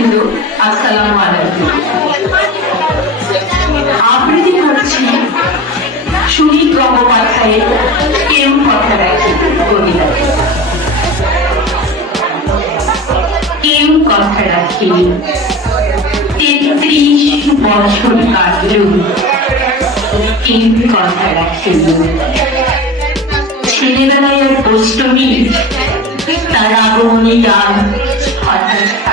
বৃন্দ আসসালামু আলাইকুম। আবৃত্তি করছি সুনীল গঙ্গোপাধ্যায়ের কেউ কথা রাখি, কবিতা। কেউ কথা রাখি, তেত্রিশ বছর কাটল। কেউ কথা রাখেনি ছেলেবেলায় অষ্টমী, তার আগমনী গান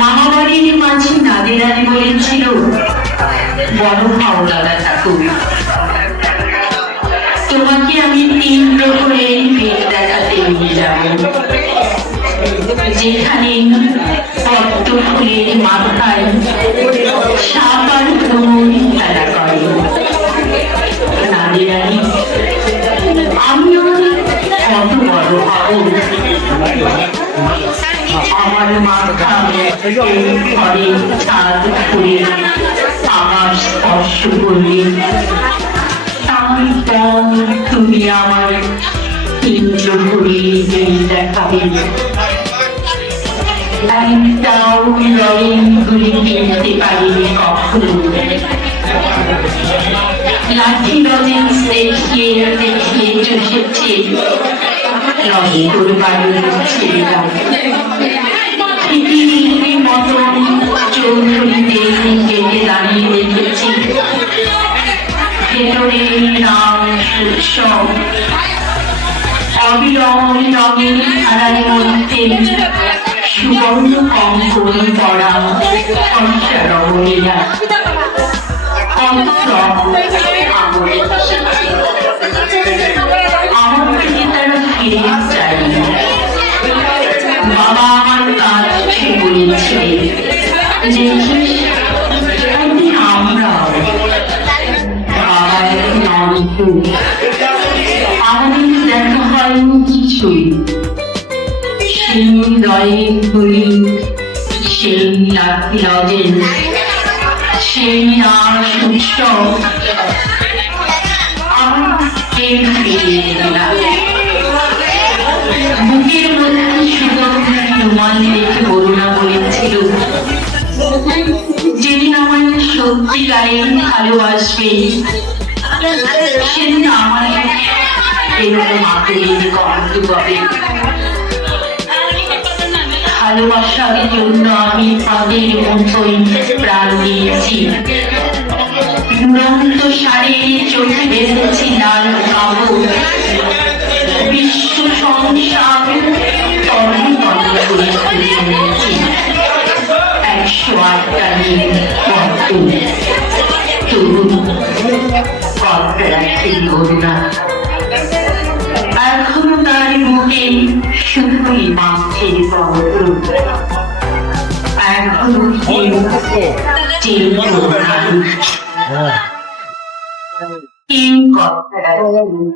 মামা বাড়ির মাঝে নাদেরানি বলেছিল, বড় হাওলাদা ঠাকুর। তোমাকে আমি তিন প্রহরে পেট দেখাতে নিয়ে যাব যেখানে পদ্ম ফুলের মাথায় সাপ আর খেলা করে। নাদেরানি আমিও কত বড় হব আমার মাথা ঘরে ছাদ করে আমার তুমি আমার ইন্দ্র ঘুরে দেখাবে লাঠি রঙের দেখিয়ে দেখিয়ে চষেছে রঙের বাড়ির ছেলেরা পৃথিবীর সুবর্ণ কঙ্কন পড়া সংসার রমণীরা কত আমলে আমার থেকে তারা ফিরে বাবা আমার কাছে বলেছে দেখিস সেই রয়ের গুলি সেই লজেন সেই রাস উৎসব আমার কেউ ফিরে এলো বুকের মধ্যে সুগন্ধি রুমাল রেখে করুণা বলেছিল। যেদিন আমার সত্যিকারে ভালোবাসবে, সেদিন আমার ভালোবাসার জন্য আমি তাদের মতোই প্রাণ দিয়েছি দুরন্ত সারে চোখে বেঁধেছি লাল কাপড় বিশ্ব সংসার একশো আটটা দিন তরুণ করুণা should be 19 dollars and who is Dean Jordan. King got that.